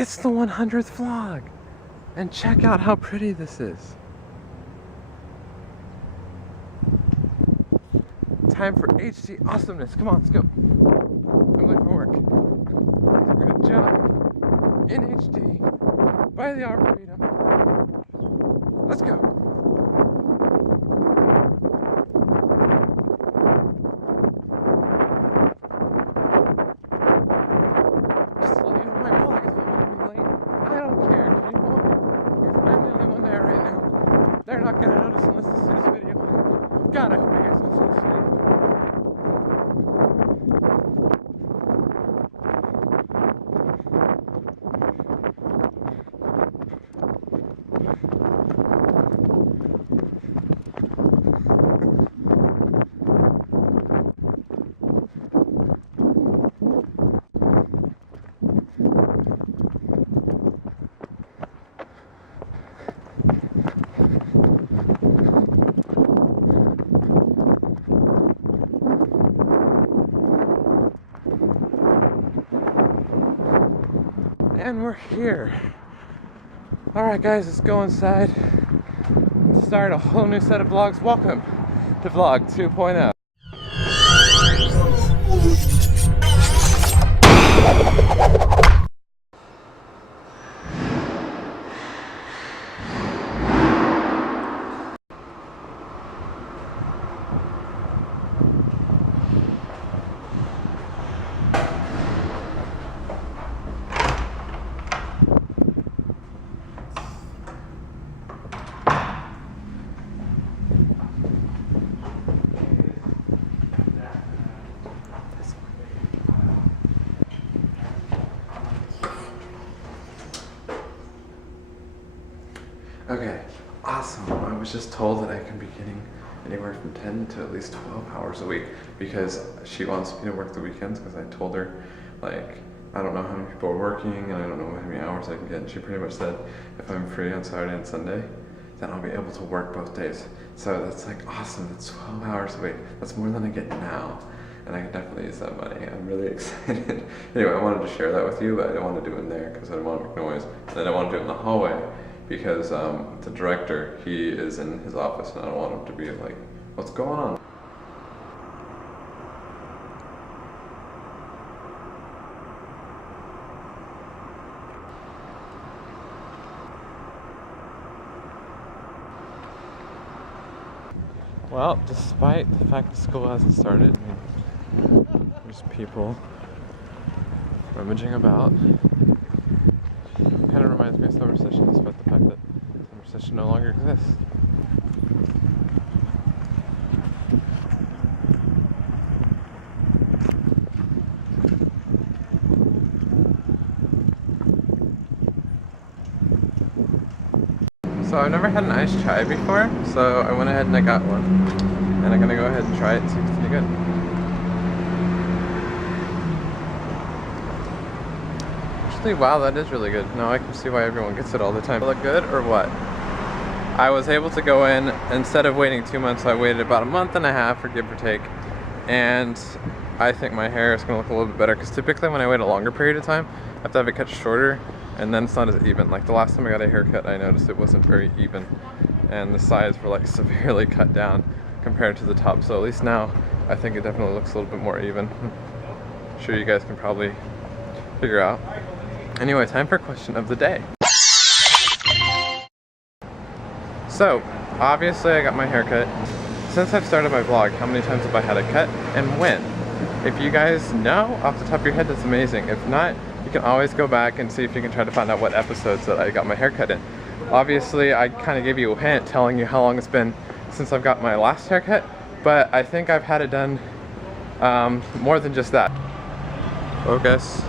It's the 100th vlog! And check out how pretty this is. Time for HD awesomeness. Come on, let's go. I'm late for work. So we're gonna jump in HD by the Arboretum. Let's go. Just to let you know, my vlog is what made me late. I don't care. You know what? Because I'm the only one there right now. They're not gonna notice unless they see this video. God, I hope you guys will see this video. And we're here. Alright guys, let's go inside. Start a whole new set of vlogs. Welcome to vlog 2.0. Okay, awesome. I was just told that I can be getting anywhere from 10 to at least 12 hours a week because she wants me to work the weekends because I told her, like, I don't know how many people are working and I don't know how many hours I can get. And she pretty much said if I'm free on Saturday and Sunday, then I'll be able to work both days. So that's like awesome. That's 12 hours a week. That's more than I get now. And I can definitely use that money. I'm really excited. Anyway, I wanted to share that with you, but I didn't want to do it in there because I didn't want to make noise. And then I want to do it in the hallway because the director, he is in his office and I don't want him to be like, what's going on? Well, despite the fact that school hasn't started, I mean, there's people rummaging about. Kind of reminds me of summer session, despite the fact that summer session no longer exists. So I've never had an iced chai before, so I went ahead and I got one. And I'm gonna go ahead and try it and see if it's any good. Actually, wow, that is really good. Now I can see why everyone gets it all the time. Look good or what? I was able to go in, instead of waiting 2 months, I waited about a month and a half, or give or take. And I think my hair is gonna look a little bit better, because typically when I wait a longer period of time, I have to have it cut shorter, and then it's not as even. Like the last time I got a haircut, I noticed it wasn't very even, and the sides were like severely cut down compared to the top. So at least now, I think it definitely looks a little bit more even. I'm sure you guys can probably figure out. Anyway, time for question of the day. So, obviously I got my haircut. Since I've started my vlog, how many times have I had a cut and when? If you guys know off the top of your head, that's amazing. If not, you can always go back and see if you can try to find out what episodes that I got my haircut in. Obviously, I kind of gave you a hint telling you how long it's been since I've got my last haircut, but I think I've had it done more than just that. Focus.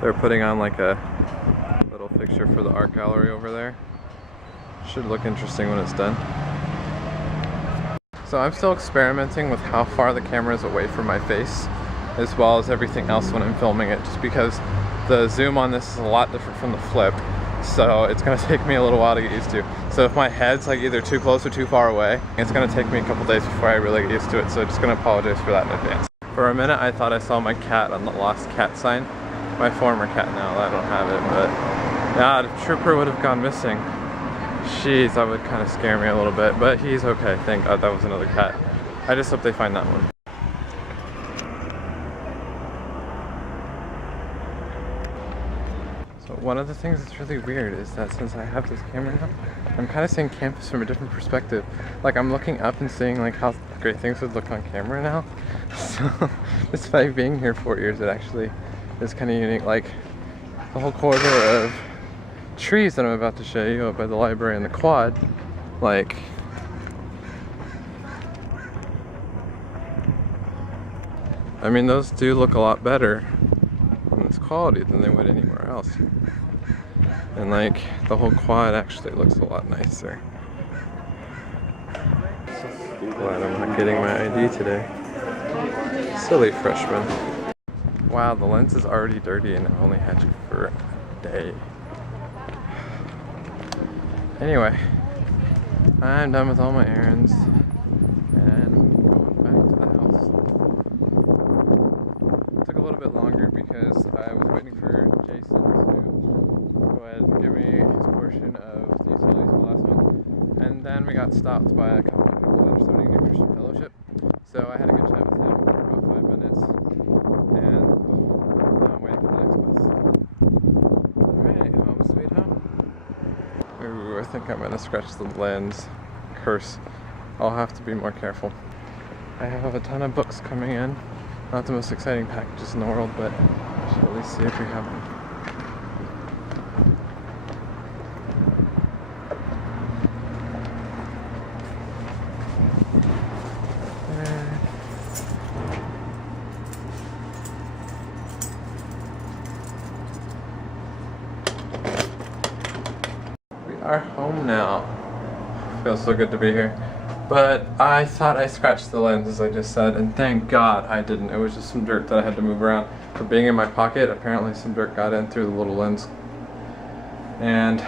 They're putting on like a little fixture for the art gallery over there. Should look interesting when it's done. So I'm still experimenting with how far the camera is away from my face, as well as everything else when I'm filming it, just because the zoom on this is a lot different from the flip. So it's gonna take me a little while to get used to. So if my head's like either too close or too far away, it's gonna take me a couple days before I really get used to it. So just gonna apologize for that in advance. For a minute, I thought I saw my cat on the lost cat sign. My former cat now, I don't have it, but yeah, if Trooper would have gone missing, jeez, that would kind of scare me a little bit, but he's okay, thank God that was another cat. I just hope they find that one. So one of the things that's really weird is that since I have this camera now, I'm kind of seeing campus from a different perspective. Like I'm looking up and seeing like how great things would look on camera now. So despite being here 4 years, it actually is kind of unique. Like the whole corridor of trees that I'm about to show you up by the library and the quad, like I mean those do look a lot better in this quality than they would anywhere else. And like the whole quad actually looks a lot nicer. Glad I'm not getting my ID today. Silly freshman. Wow, the lens is already dirty and I've only had you for a day. Anyway, I'm done with all my errands and I'm going back to the house. It took a little bit longer because I was waiting for Jason to go ahead and give me his portion of the utilities for last month. And then we got stopped by a couple of people that are starting a new Christian fellowship. So I had a good chat with him for about 5 minutes. And now I'm waiting for the next bus. Alright, home sweet home. Ooh, I think I'm gonna scratch the lens. Curse. I'll have to be more careful. I have a ton of books coming in. Not the most exciting packages in the world, but I should at least see if we have them. Are home now. Feels so good to be here. But I thought I scratched the lens as I just said, and thank God I didn't. It was just some dirt that I had to move around. For being in my pocket, apparently some dirt got in through the little lens. And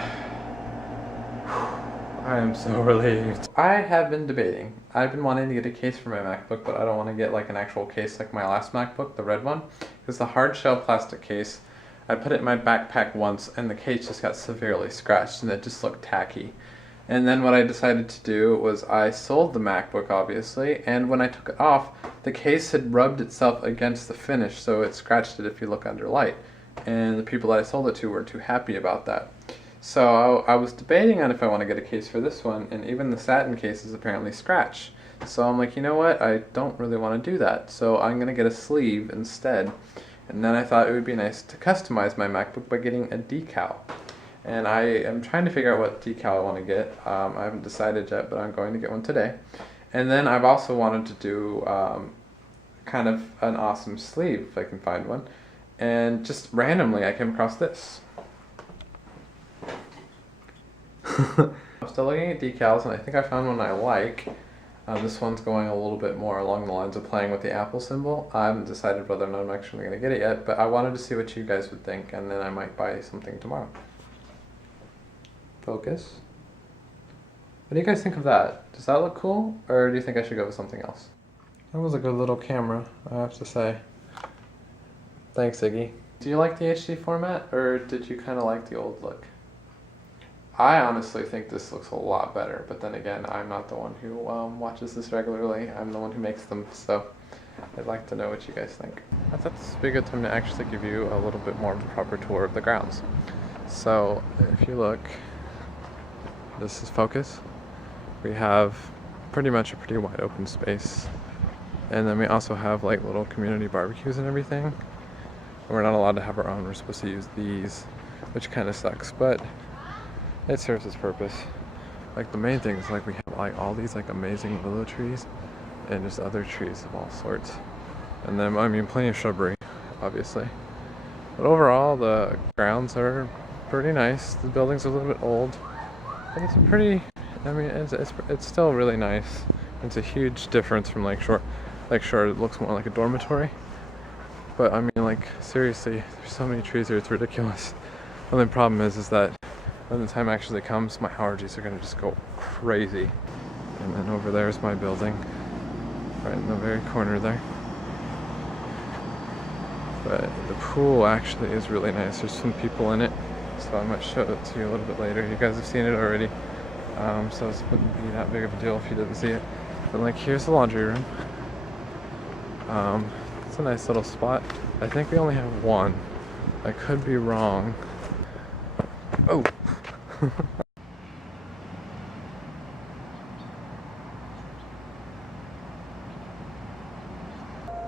I am so relieved. I have been debating. I've been wanting to get a case for my MacBook, but I don't want to get like an actual case like my last MacBook, the red one. Because the hard shell plastic case, I put it in my backpack once and the case just got severely scratched and it just looked tacky. And then what I decided to do was I sold the MacBook obviously, and when I took it off, the case had rubbed itself against the finish, so it scratched it if you look under light. And the people that I sold it to weren't too happy about that. So I was debating on if I want to get a case for this one, and even the satin case is apparently scratched. So I'm like, you know what, I don't really want to do that, so I'm going to get a sleeve instead. And then I thought it would be nice to customize my MacBook by getting a decal. And I am trying to figure out what decal I want to get. I haven't decided yet, but I'm going to get one today. And then I've also wanted to do kind of an awesome sleeve, if I can find one. And just randomly, I came across this. I'm still looking at decals, and I think I found one I like. This one's going a little bit more along the lines of playing with the Apple symbol. I haven't decided whether or not I'm actually going to get it yet, but I wanted to see what you guys would think, and then I might buy something tomorrow. Focus. What do you guys think of that? Does that look cool, or do you think I should go with something else? That was a good little camera, I have to say. Thanks, Iggy. Do you like the HD format, or did you kind of like the old look? I honestly think this looks a lot better, but then again, I'm not the one who watches this regularly. I'm the one who makes them, so I'd like to know what you guys think. I thought this would be a good time to actually give you a little bit more of a proper tour of the grounds. So, if you look, this is focus. We have pretty much a pretty wide open space. And then we also have like little community barbecues and everything. And we're not allowed to have our own, we're supposed to use these, which kind of sucks, but it serves its purpose. Like the main thing is like we have like all these like amazing willow trees and just other trees of all sorts. And then I mean plenty of shrubbery, obviously. But overall the grounds are pretty nice. The building's a little bit old, but it's pretty, I mean it's still really nice. It's a huge difference from Lake Shore. Lake Shore looks more like a dormitory. But I mean like seriously, there's so many trees here, it's ridiculous. The only problem is that when the time actually comes, my allergies are going to just go crazy. And then over there is my building, right in the very corner there. But the pool actually is really nice. There's some people in it, so I might show it to you a little bit later. You guys have seen it already, so it wouldn't be that big of a deal if you didn't see it. But like, here's the laundry room. It's a nice little spot. I think we only have one. I could be wrong. Oh!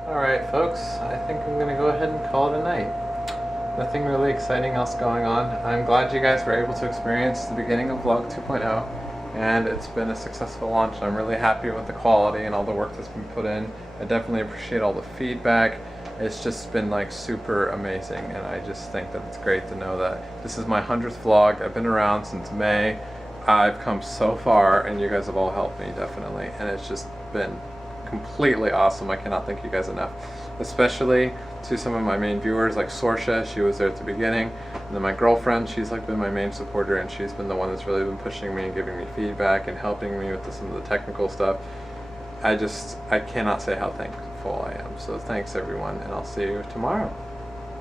Alright folks, I think I'm gonna go ahead and call it a night. Nothing really exciting else going on. I'm glad you guys were able to experience the beginning of Vlog 2.0, and it's been a successful launch. I'm really happy with the quality and all the work that's been put in. I definitely appreciate all the feedback. It's just been like super amazing, and I just think that it's great to know that this is my 100th vlog. I've been around since May. I've come so far, and you guys have all helped me, definitely, and it's just been completely awesome. I cannot thank you guys enough, especially to some of my main viewers like Sorsha. She was there at the beginning, and then my girlfriend, she's like been my main supporter, and she's been the one that's really been pushing me and giving me feedback and helping me with some of the technical stuff. I cannot say how thankful I am. So thanks everyone, and I'll see you tomorrow.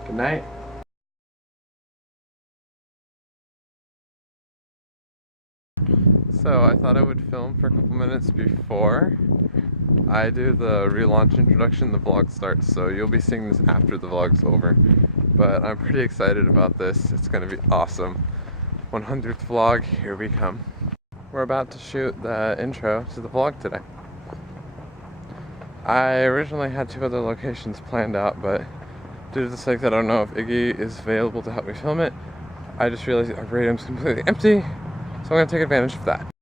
Good night. So I thought I would film for a couple minutes before I do the relaunch introduction. The vlog starts, so you'll be seeing this after the vlog's over. But I'm pretty excited about this. It's gonna be awesome. 100th vlog, here we come. We're about to shoot the intro to the vlog today. I originally had 2 other locations planned out, but due to the fact that I don't know if Iggy is available to help me film it, I just realized our radium's completely empty, so I'm gonna take advantage of that.